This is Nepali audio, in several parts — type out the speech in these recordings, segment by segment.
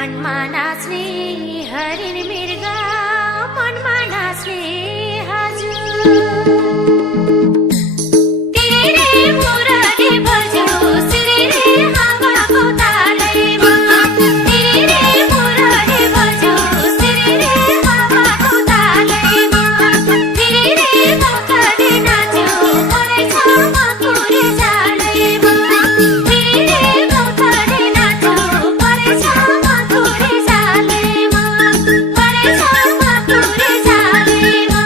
वनमा नाच्ने हरिण मृगा मनमा नाच्ने हजुर तिरे मुरली बज्यो सिरिरे हावाको तालैमा तिरे मुरली बज्यो सिरिरे हावाको तालैमा तिरे भक्तले नाच्यो परेछ मकुरी जालैमा तिरे भक्तले नाच्यो परेछ मकुरी जालैमा परेछ मकुरी जालैमा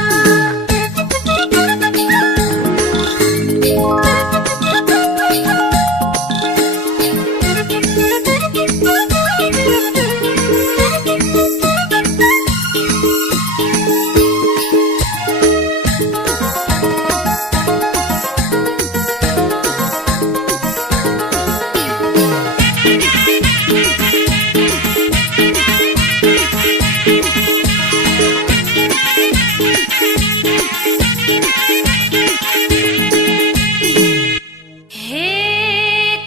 हे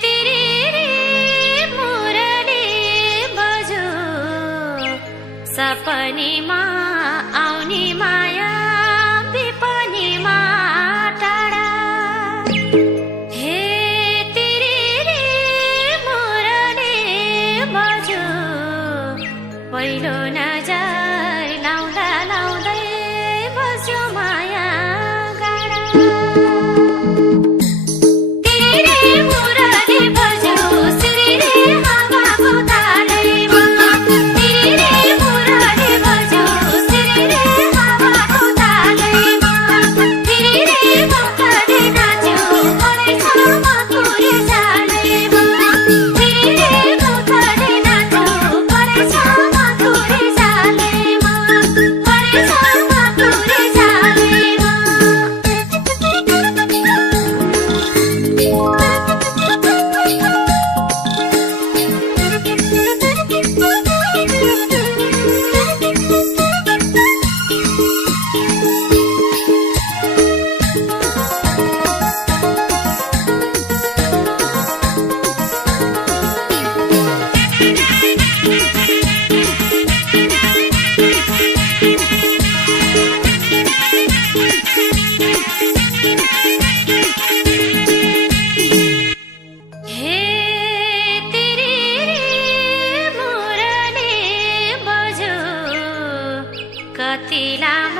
तिरे मुरली बज्यो सपनीमा आउने माया विपनीमा टाढा हे तिरे मुरली बज्यो पहिलो नजर लाउँदा लाउँदै बस्यो माया गाडा तिरे मुरली बज्यो सिरिरे हावाको तालैमा तिरे मुरली बज्यो सिरिरे हावाको तालैमा तिरे भक्तले नाच्यो परेछ मकुरी जालैमा तिरे भक्तले नाच्यो परेछ मकुरी जालैमा परेछ मकुरी जालैमा हे तिरे मुरली बज्यो कति लामो